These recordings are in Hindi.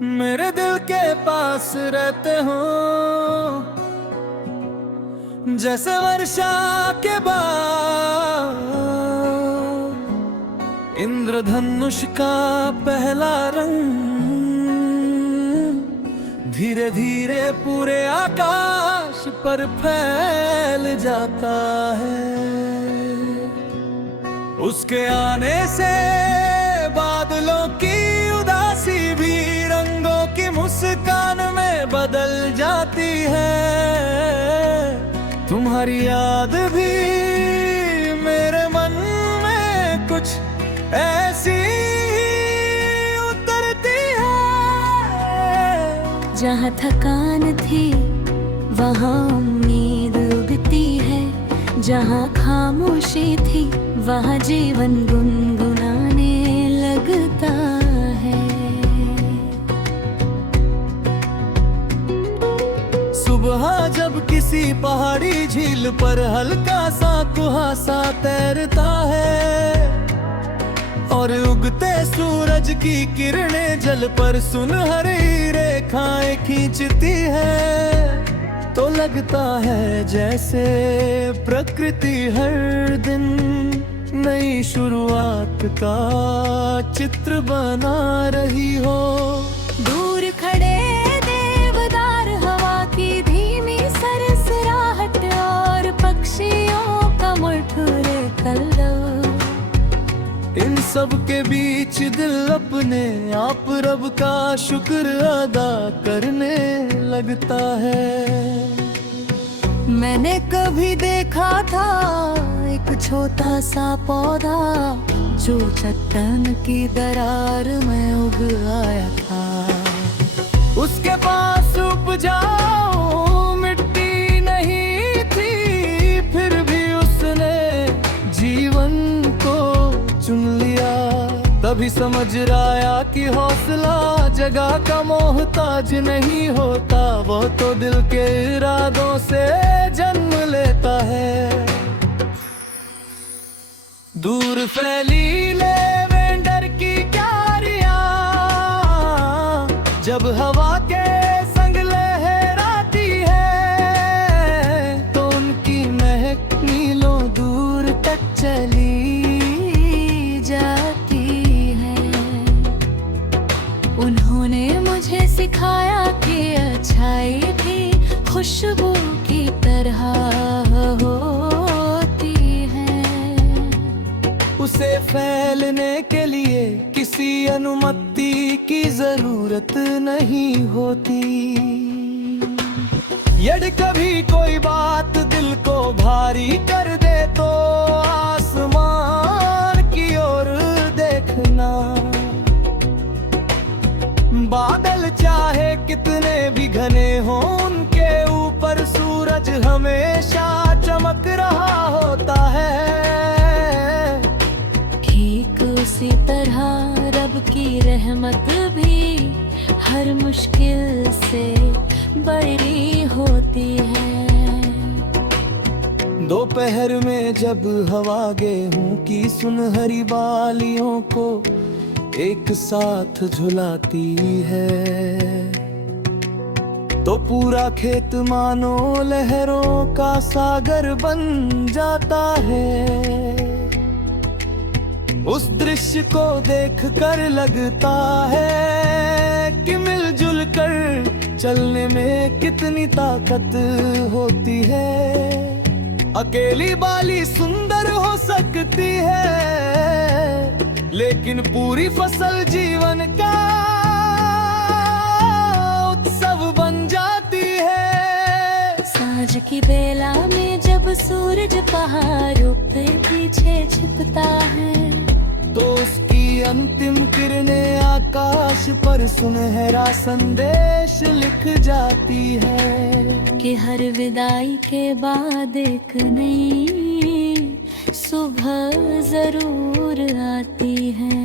मेरे दिल के पास रहते हो, जैसे वर्षा के बाद इंद्रधनुष का पहला रंग धीरे धीरे पूरे आकाश पर फैल जाता है। उसके आने से बादलों की उदासी भी रंगों की मुस्कान में बदल जाती है। तुम्हारी याद भी मेरे मन में कुछ ऐसी उतरती है। जहाँ थकान थी वहाँ उम्मीद उगती है, जहाँ खामोशी थी वहाँ जीवन गुनगुनाने लगता है। सुबह जब किसी पहाड़ी झील पर हल्का सा कुहासा तैरता है और उगते सूरज की किरणें जल पर सुनहरी रेखाएं खींचती है, तो लगता है जैसे प्रकृति हर दिन नई शुरुआत का चित्र बना रही हो। दूर खड़े देवदार, हवा की धीमी सरसराहट और पक्षियों का मुरझाए कलरव, इन सब के बीच दिल अपने आप रब का शुक्र अदा करने लगता है। मैंने कभी देखा था एक छोटा सा पौधा जो चट्टान की दरार में उग आया था। उसके पास उपजाऊ मिट्टी नहीं थी, फिर भी उसने जीवन को चुन लिया। तभी समझ आया कि हौसला जगह का मोहताज नहीं होता, वो तो दिल के इरादों से जन्म लेता है। दूर फैली लेवेंडर की क्यारियां जब हवा के संग लहराती है, तो उनकी महक मीलों दूर तक चली जाती है। उन्होंने मुझे सिखाया कि अच्छाई भी खुशबू की तरह होती है। उसे फैलने के लिए किसी अनुमति की जरूरत नहीं होती। यदि कभी कोई बात दिल को भारी कर दे तो आसमान की ओर देखना। बादल चाहे कितने भी घने हों, उनके ऊपर सूरज हमेशा चमक रहा होता है। ठीक उसी तरह रब की रहमत भी हर मुश्किल से बड़ी होती है। दोपहर में जब हवा गेहूं की सुनहरी बालियों को एक साथ झुलाती है, तो पूरा खेत मानो लहरों का सागर बन जाता है। उस दृश्य को देखकर लगता है कि मिलजुल कर चलने में कितनी ताकत होती है। अकेली बाली सुंदर हो सकती है, लेकिन पूरी फसल जीवन का उत्सव बन जाती है। सांझ की बेला में जब सूरज पहाड़ों पे पीछे छिपता है, तो उसकी अंतिम किरणें आकाश पर सुनहरा संदेश लिख जाती है कि हर विदाई के बाद एक नई सुबह जरूर आती है।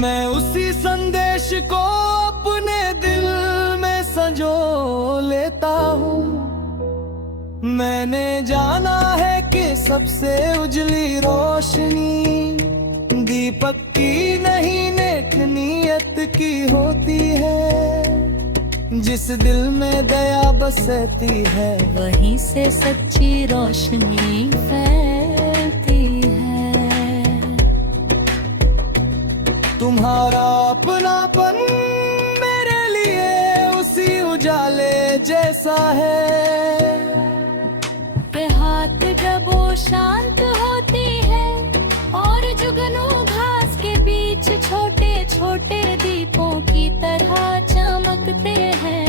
मैं उसी संदेश को अपने दिल में संजो लेता हूँ। मैंने जाना है कि सबसे उजली रोशनी दीपक की नहीं, नेठनी तबीयत की होती है, जिस दिल में दया बसती है, वहीं से सच्ची रोशनी फैलती है। तुम्हारा अपनापन मेरे लिए उसी उजाले जैसा है। पे हाथ जब वो शांत होती है और जुगनू घास के बीच छोटे छोटे दीपों की तरह चमकते हैं,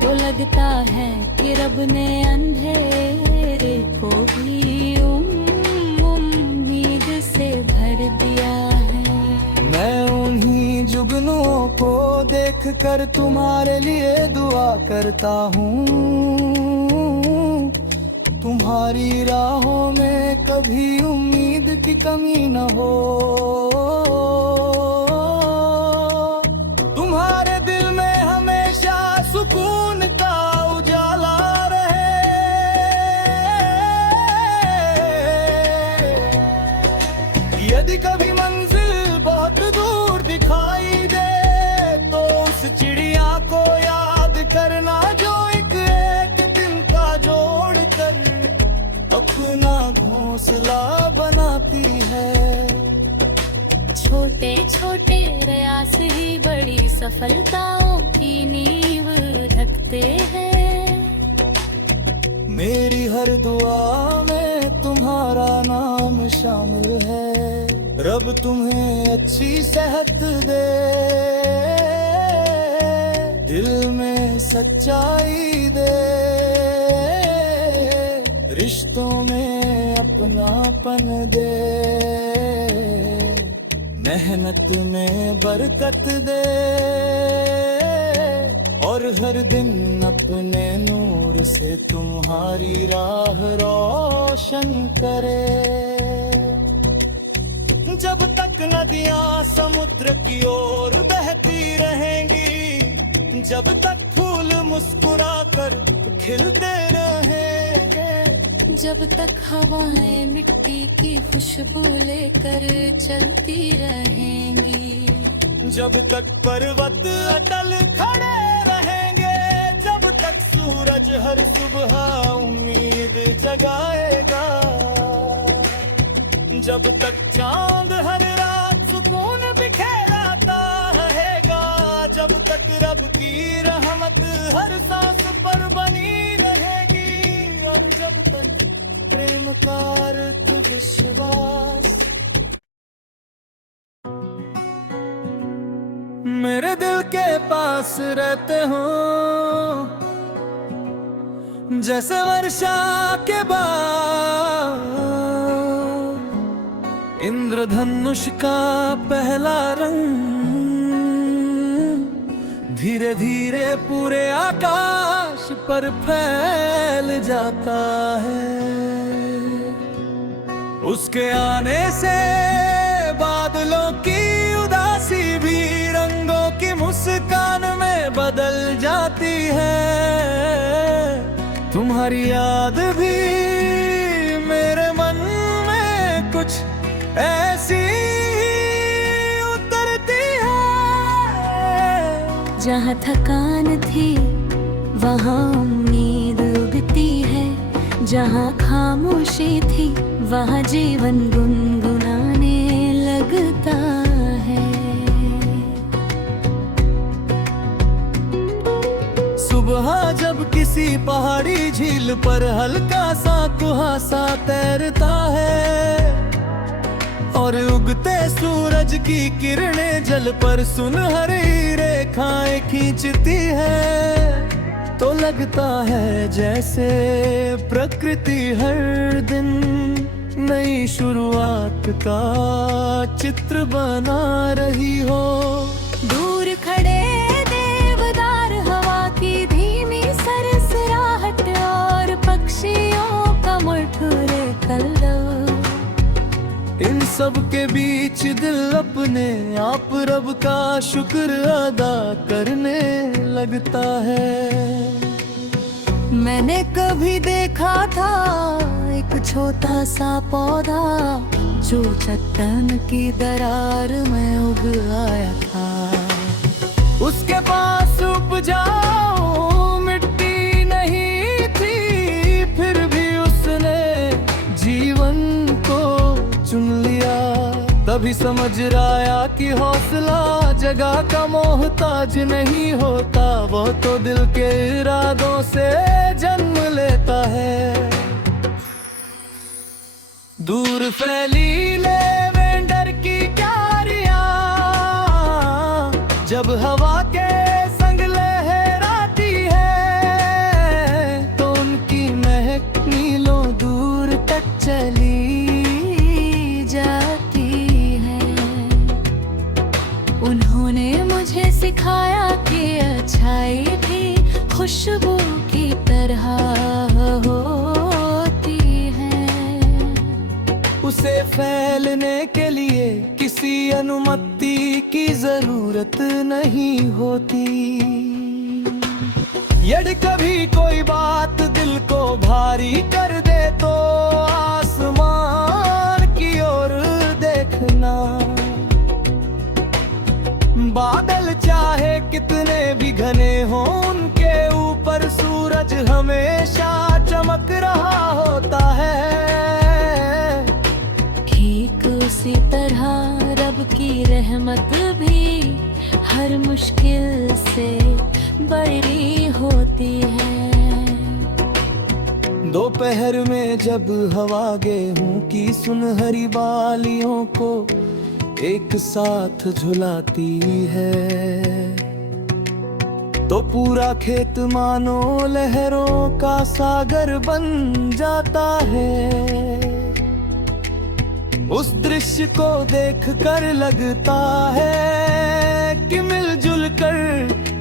तो लगता है कि रब ने अंधेरे को भी उम्मीद से भर दिया है। मैं उन्हीं जुगनुओं को देख कर तुम्हारे लिए दुआ करता हूँ। तुम्हारी राहों में कभी उम्मीद की कमी न हो, तुम्हारे दिल में हमेशा सुकून का उजाला रहे। यदि कभी मंजिल बहुत दूर दिखाई दे, तो उस चिड़िया को याद करना जो एक दिन का जोड़ कर अपना घोंसला बनाती है। छोटे छोटे प्रयास ही बड़ी सफलताओं की नींव रखते हैं। मेरी हर दुआ में तुम्हारा नाम शामिल है। रब तुम्हें अच्छी सेहत दे, दिल में सच्चाई दे, रिश्तों में अपनापन दे, मेहनत में बरकत दे, और हर दिन अपने नूर से तुम्हारी राह रोशन करे। जब तक नदियां समुद्र की ओर बहती रहेंगी, जब तक फूल मुस्कुरा कर खिलते रहेंगे, जब तक हवाएं मिट्टी की खुशबू लेकर चलती रहेंगी, जब तक पर्वत अटल खड़े रहेंगे, जब तक सूरज हर सुबह उम्मीद जगाएगा, जब तक चांद हर रात सुकून बिखेराता रहेगा, जब तक रब की रहमत हर सांस पर बनी रहेगी, और जब तक प्रेम का अर्थ विश्वास मेरे दिल के पास रहते हो, जैसे वर्षा के बाद इंद्रधनुष का पहला रंग धीरे धीरे पूरे आकाश पर फैल जाता है। उसके आने से बादलों की उदासी भी रंगों की मुस्कान में बदल जाती है। तुम्हारी याद भी मेरे मन में कुछ ऐसी उतरती है। जहाँ थकान थी वहाँ उम्मीद उगती है, जहाँ खामोशी थी वहाँ जीवन गुनगुनाने लगता है। सुबह जब किसी पहाड़ी झील पर हल्का सा कुहासा तैरता है, और उगते सूरज की किरणें जल पर सुनहरी रेखाएं खींचती है, तो लगता है जैसे प्रकृति हर दिन नई शुरुआत का चित्र बना रही हो। दूर खड़े देवदार, हवा की धीमी सरसराहट और पक्षियों का मुरझुरे कलरव, इन सब के बीच दिल अपने आप रब का शुक्र अदा करने लगता है। मैंने कभी देखा था एक छोटा सा पौधा जो चट्टान की दरार में उग आया था। उसके पास उपजाऊ मिट्टी नहीं थी, फिर भी उसने जीवन को चुन लिया। तभी समझ आया कि हौसला जगह का मोहताज नहीं होता, वो तो दिल के इरादों से जन्म लेता है। दूर फैली लेवेंडर की क्यारियां, जब हवा के संग लहराती है, तो उनकी महक मीलों दूर तक चली जाती है। उन्होंने मुझे सिखाया कि अच्छाई भी खुशबू की तरह होती है। उसे फैलने के लिए किसी अनुमति की जरूरत नहीं होती। यदि कभी कोई बात दिल को भारी कर दे तो आसमान की ओर देखना। बादल चाहे कितने भी घने हों, उनके ऊपर सूरज हमेशा चमक रहा होता है। ठीक उसी तरह रब की रहमत भी हर मुश्किल से बड़ी होती है। दोपहर में जब हवा गेहूं की सुनहरी बालियों को एक साथ झुलाती है, तो पूरा खेत मानो लहरों का सागर बन जाता है। उस दृश्य को देखकर लगता है कि मिलजुल कर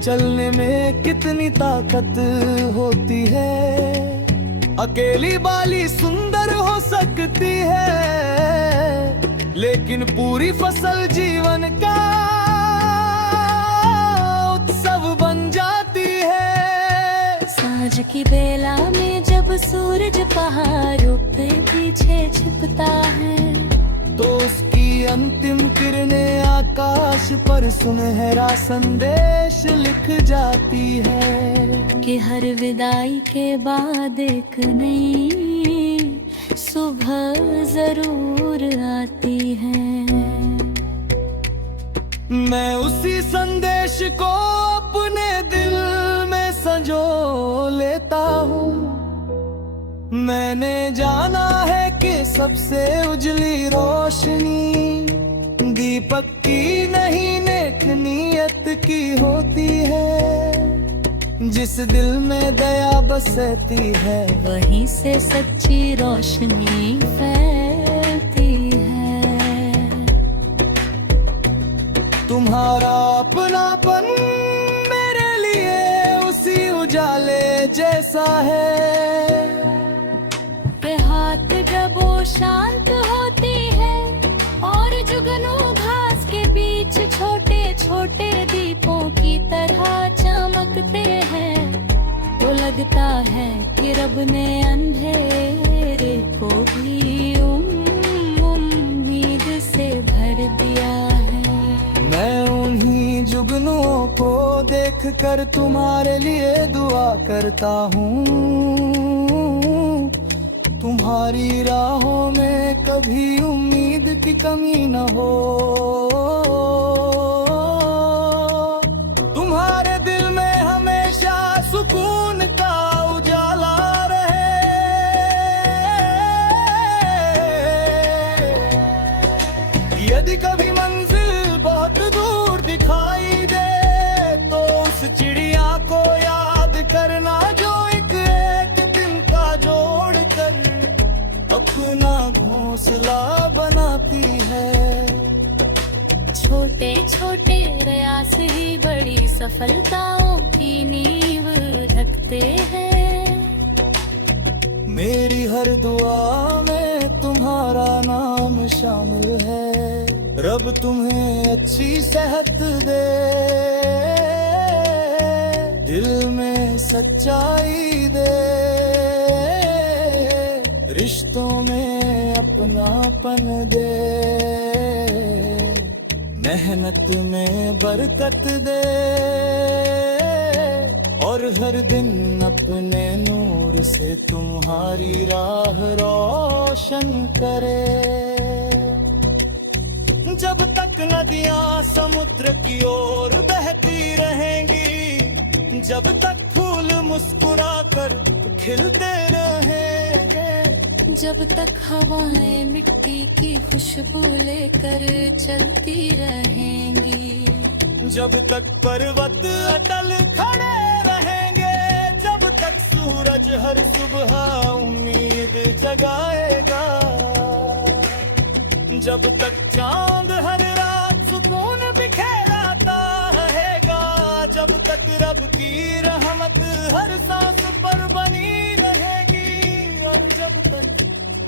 चलने में कितनी ताकत होती है। अकेली बाली सुंदर हो सकती है, लेकिन पूरी फसल जीवन का उत्सव बन जाती है। सांझ की बेला में जब सूरज पहाड़ों पे पीछे छिपता है, तो उसकी अंतिम किरणें आकाश पर सुनहरा संदेश लिख जाती है कि हर विदाई के बाद एक नई सुबह जरूर आती है। मैं उसी संदेश को अपने दिल में संजो लेता हूँ। मैंने जाना है कि सबसे उजली रोशनी दीपक की नहीं नेक नीयत की होती है। जिस दिल में दया बसती है, वहीं से सच्ची रोशनी फैलती है। तुम्हारा अपनापन मेरे लिए उसी उजाले जैसा है। पे हाथ जब वो शांत होती है और जुगनू घास के बीच छोटे छोटे दीपों की तरह चमकते हैं, तो लगता है कि रब ने अंधेरे को भी उम्मीद से भर दिया है। मैं उन्हीं जुगनुओं को देखकर तुम्हारे लिए दुआ करता हूँ। तुम्हारी राहों में कभी उम्मीद की कमी न हो। तुम्हारे दिल में हमेशा सुकून का उजाला रहे। यदि कभी मंजिल बहुत दूर दिखाई दे, तो उस चिड़िया को याद करना जो एक दिन का जोड़ कर अपना घोंसला बनाती है। छोटे छोटे प्रयास ही बड़ी सफलताओं की नींव रखते हैं। मेरी हर दुआ में तुम्हारा नाम शामिल है। रब तुम्हें अच्छी सेहत दे, दिल में सच्चाई दे, रिश्तों में अपनापन दे, मेहनत में बरकत दे और हर दिन अपने नूर से तुम्हारी राह रोशन करे। जब तक नदियां समुद्र की ओर बहती रहेंगी, जब तक फूल मुस्कुरा कर खिलते रहेंगे, जब तक हवाएं मिट्टी की खुशबू लेकर चलती रहेंगी, जब तक पर्वत अटल खड़े रहेंगे, जब तक सूरज हर सुबह उम्मीद जगाएगा, जब तक चांद हर रात सुकून बिखेराता रहेगा, जब तक रब की रहमत हर सांस पर बनी रहेगी, और जब तक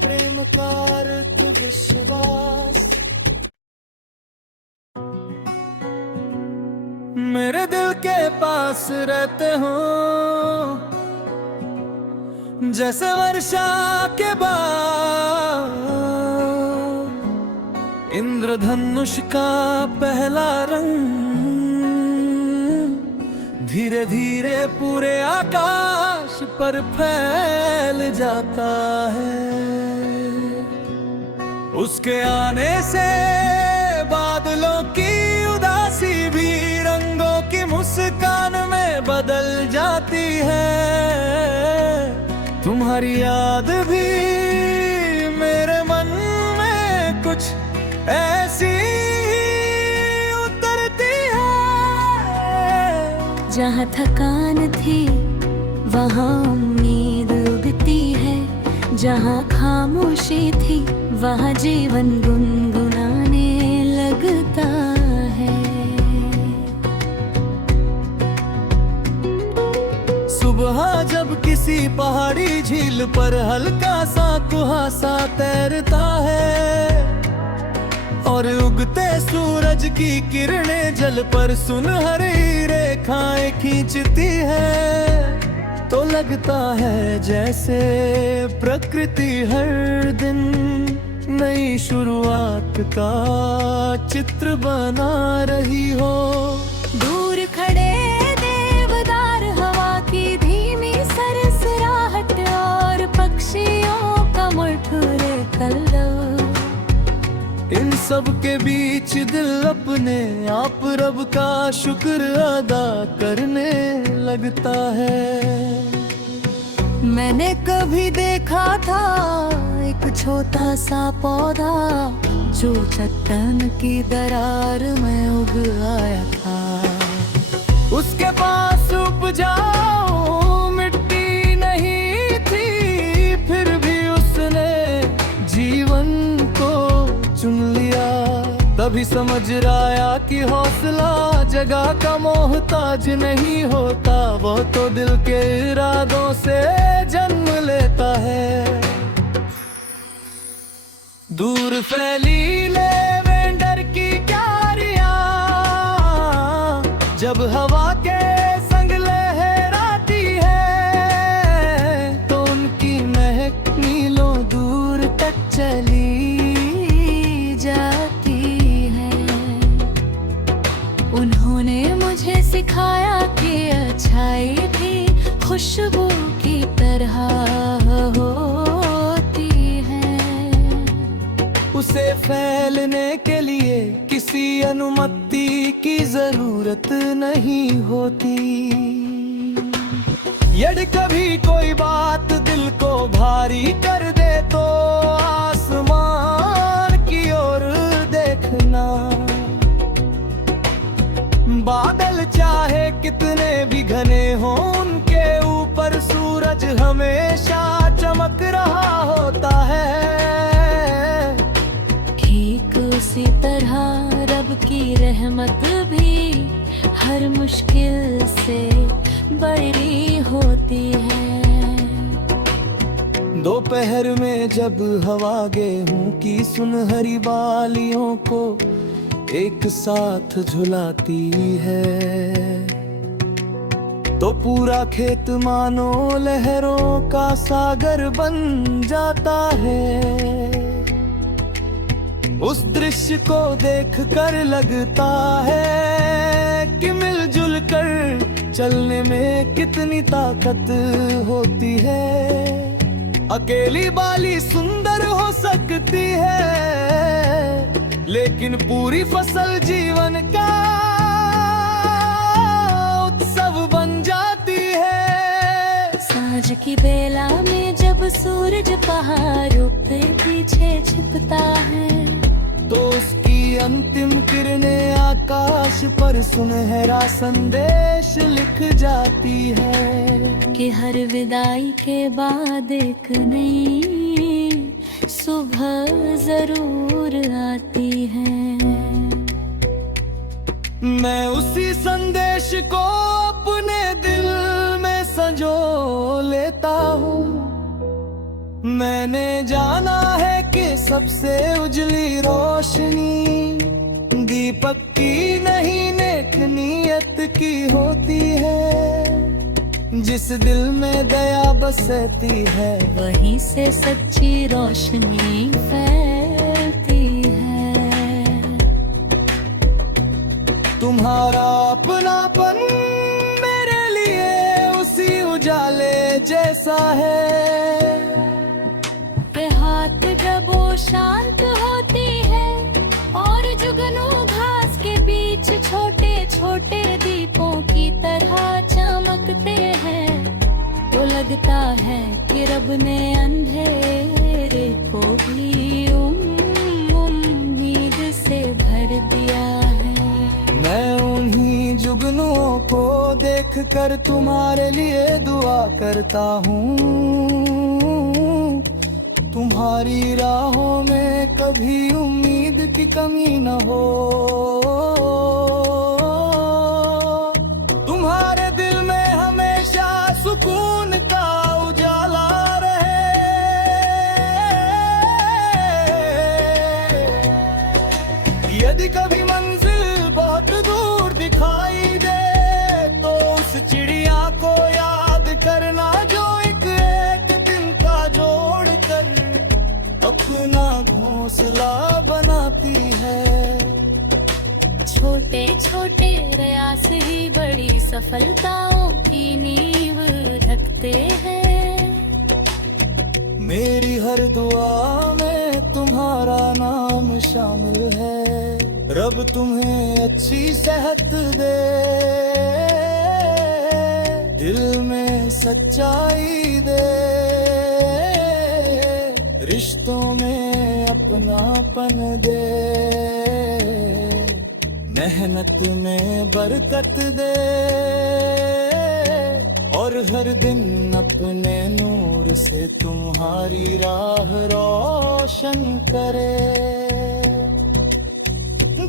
प्रेम का अर्थ विश्वास मेरे दिल के पास रहते हो, जैसे वर्षा के बाद इंद्रधनुष का पहला रंग धीरे धीरे पूरे आकाश पर फैल जाता है। उसके आने से बादलों की उदासी भी रंगों की मुस्कान में बदल जाती है। तुम्हारी याद भी मेरे मन में कुछ ऐसी उतरती है। जहाँ थकान थी वहाँ उम्मीद उगती है, जहाँ खामोशी थी वहाँ जीवन गुनगुनाने लगता है। सुबह जब किसी पहाड़ी झील पर हल्का सा कुहासा तैरता है और उगते सूरज की किरणें जल पर सुनहरी रेखाएं खींचती है, तो लगता है जैसे प्रकृति हर दिन नई शुरुआत का चित्र बना रही हो। दूर खड़े देवदार, हवा की धीमी सरसराहट और पक्षियों का मुरझाए कलरव, इन सब के बीच दिल अपने आप रब का शुक्र अदा करने लगता है। मैंने कभी देखा था एक छोटा सा पौधा जो चट्टान की दरार में उग आया था। उसके पास उपजाऊ मिट्टी नहीं थी, फिर भी उसने जीवन को चुन लिया। तभी समझ आया कि हौसला जगह का मोहताज नहीं होता, वो तो दिल के इरादों से जन्म लेता है। दूर फैली लेवेंडर की क्यारियां जब हवा के संग लहराती है, तो उनकी महक मीलों दूर तक चली जाती है। उन्होंने मुझे सिखाया कि अच्छाई भी खुशबू की तरह होती है। उसे फैलने के लिए किसी अनुमति की जरूरत नहीं होती। यदि कभी कोई बात दिल को भारी कर दे तो आसमान की ओर देखना। बादल चाहे कितने भी घने हों, उनके ऊपर सूरज हमेशा चमक रहा होता है। ठीक उसी तरह रब की रहमत भी हर मुश्किल से बड़ी होती है। दोपहर में जब हवा गेहूं की सुनहरी बालियों को एक साथ झुलाती है, तो पूरा खेत मानो लहरों का सागर बन जाता है। उस दृश्य को देख कर लगता है कि मिलजुल कर चलने में कितनी ताकत होती है। अकेली बाली सुंदर हो सकती है, लेकिन पूरी फसल जीवन का उत्सव बन जाती है। सांझ की बेला में जब सूरज पहाड़ों पे पीछे छिपता है, तो उसकी अंतिम किरणें आकाश पर सुनहरा संदेश लिख जाती है कि हर विदाई के बाद एक नई सुबह जरूर आती है। मैं उसी संदेश को अपने दिल में संजो लेता हूँ। मैंने जाना है कि सबसे उजली रोशनी दीपक की नहीं नेक नियत की होती है। जिस दिल में दया बसती है, वहीं से सच्ची रोशनी फैलती है। तुम्हारा अपनापन मेरे लिए उसी उजाले जैसा है। पे हाथ जब वो शांत होती है और जुगनू घास के बीच छोटे छोटे दीपों की तरह चमकते हैं, तो लगता है कि रब ने अंधेरे को भी उम्मीद से भर दिया है। मैं उन्हीं जुगनुओं को देख कर तुम्हारे लिए दुआ करता हूँ। तुम्हारी राहों में कभी उम्मीद की कमी न हो। तुम्हारे दिल में हमेशा सुकून का उजाला रहे। यदि कभी मंजिल बहुत दूर दिखाई दे, तो उस चिड़िया को याद करना जो एक दिन का जोड़ कर अपना घोंसला बनाती है। छोटे छोटे प्रयास ही बड़ी सफलताओं की नींव रखते हैं। मेरी हर दुआ में तुम्हारा नाम शामिल है। रब तुम्हें अच्छी सेहत दे, दिल में सच्चाई दे, रिश्तों में अपनापन दे, मेहनत में बरकत दे, और हर दिन अपने नूर से तुम्हारी राह रोशन करे।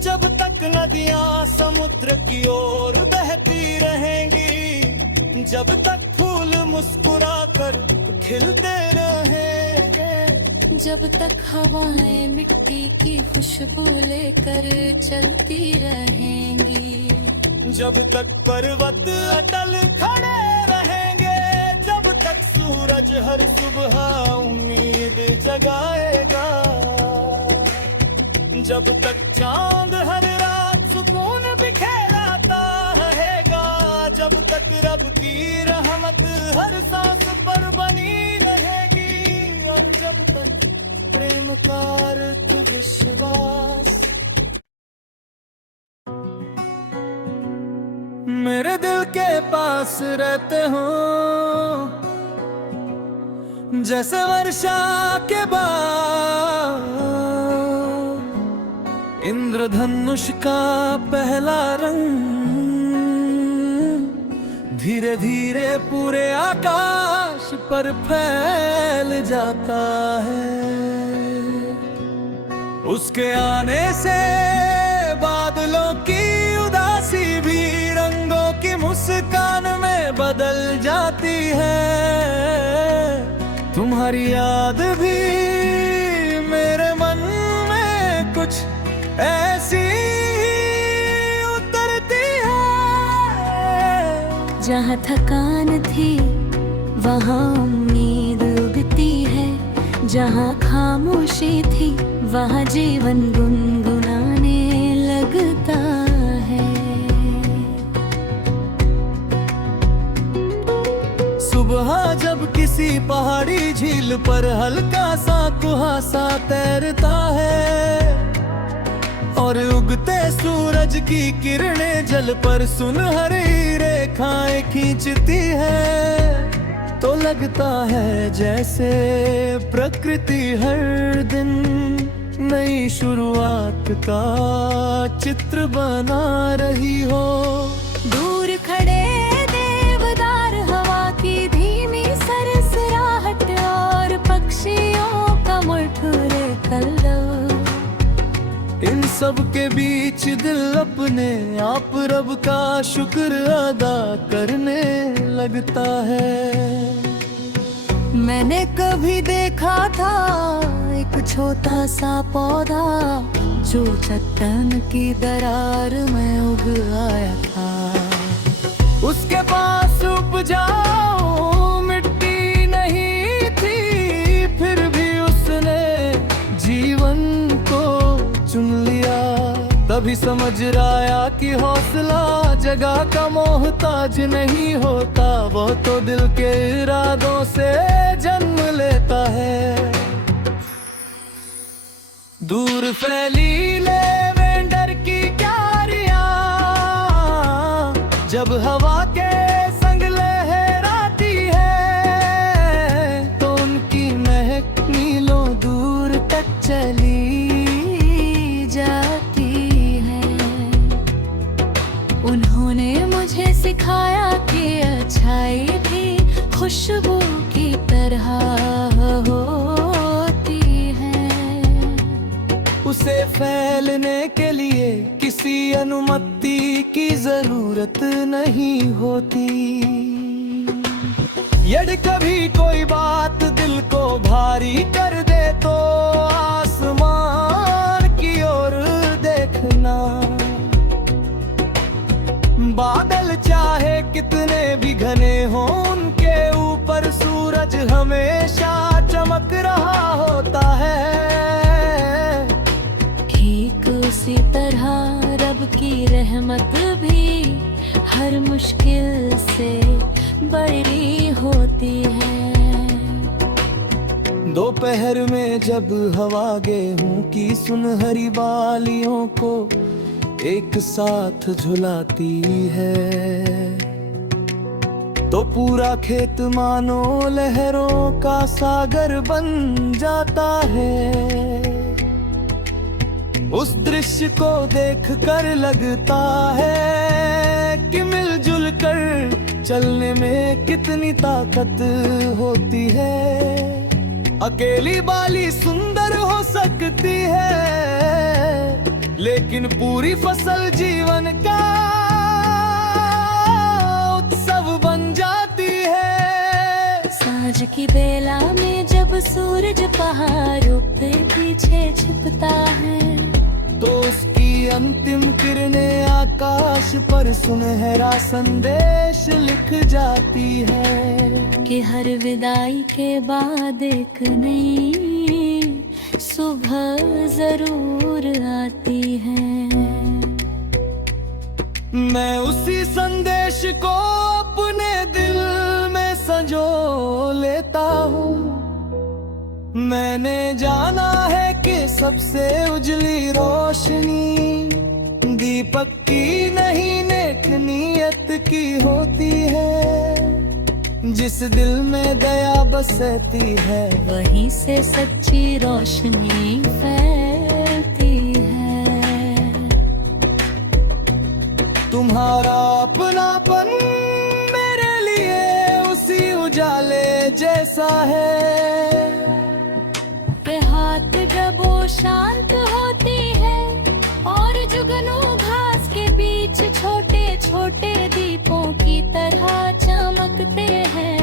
जब तक नदियां समुद्र की ओर बहती रहेंगी, जब तक फूल मुस्कुरा कर खिलते रहेंगे, जब तक हवाएं मिट्टी की खुशबू लेकर चलती रहेंगी, जब तक पर्वत अटल खड़े रहेंगे, जब तक सूरज हर सुबह उम्मीद जगाएगा, जब तक चांद हर रात सुकून बिखेराता रहेगा, जब तक रब की रहमत हर सांस पर बनी रहेगी, और जब तक प्रेम का अर्थ विश्वास मेरे दिल के पास रहते हो, जैसे वर्षा के बाद इंद्रधनुष का पहला रंग धीरे धीरे पूरे आकाश पर फैल जाता है। उसके आने से बादलों की उदासी भी रंगों की मुस्कान में बदल जाती है। तुम्हारी याद भी मेरे मन में कुछ ऐसी उतरती है। जहाँ थकान थी वहाँ उम्मीद उगती है, जहाँ खामोशी थी वहाँ जीवन गुनगुनाने लगता है। सुबह जब किसी पहाड़ी झील पर हल्का सा कुहासा तैरता है और उगते सूरज की किरणें जल पर सुनहरी रेखाएं खींचती है, तो लगता है जैसे प्रकृति हर दिन नई शुरुआत का चित्र बना रही हो। दूर खड़े देवदार, हवा की धीमी सरसराहट और पक्षियों का मुरझाए कलरव, इन सब के बीच दिल अपने आप रब का शुक्र अदा करने लगता है। मैंने कभी देखा था एक छोटा सा पौधा जो चट्टान की दरार में उग आया था। उसके पास उपजाऊ मिट्टी नहीं थी, फिर भी उसने जीवन को चुन लिया। तभी समझ आया कि हौसला जगह का मोहताज नहीं होता, वो तो दिल के इरादों से जन्म लेता है। दूर फैली लेवेंडर की क्यारियां जब हवा के संग लहराती है, तो उनकी महक मीलों दूर तक चली जाती है। उन्होंने मुझे सिखाया कि अच्छाई भी खुशबू की तरह होती है। उसे फैलने के लिए किसी अनुमति की जरूरत नहीं होती। यदि कभी कोई बात दिल को भारी कर दे तो आसमान की ओर देखना। बादल चाहे कितने भी घने हों, उनके ऊपर सूरज हमेशा चमक रहा होता है। ठीक उसी तरह रब की रहमत भी हर मुश्किल से बड़ी होती है। दोपहर में जब हवा गेहूं की सुनहरी बालियों को एक साथ झुलाती है, तो पूरा खेत मानो लहरों का सागर बन जाता है। उस दृश्य को देखकर लगता है कि मिलजुल कर चलने में कितनी ताकत होती है। अकेली बाली सुंदर हो सकती है, लेकिन पूरी फसल जीवन का उत्सव बन जाती है। सांझ की बेला में जब सूरज पहाड़ों पे पीछे छिपता है, तो उसकी अंतिम किरणें आकाश पर सुनहरा संदेश लिख जाती है कि हर विदाई के बाद एक नई सुबह जरूर आती है। मैं उसी संदेश को अपने दिल में संजो लेता हूँ। मैंने जाना है कि सबसे उजली रोशनी दीपक की नहीं नेक नीयत की होती है। जिस दिल में दया बसती है, वहीं से सच्ची रोशनी फैलती है। तुम्हारा अपनापन मेरे लिए उसी उजाले जैसा है। पे हाथ जब वो शांत होती है और जुगनू घास के बीच छोटे छोटे दीपों की तरह चमकते हैं,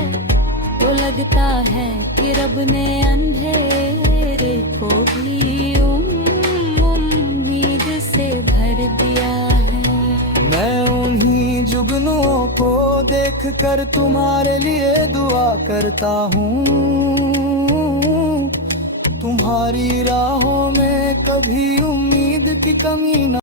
तो लगता है कि रब ने अंधेरे को भी उम्मीद से भर दिया है। मैं उन्हीं जुगनुओं को देखकर तुम्हारे लिए दुआ करता हूँ तुम्हारी राहों में कभी उम्मीद की कमी न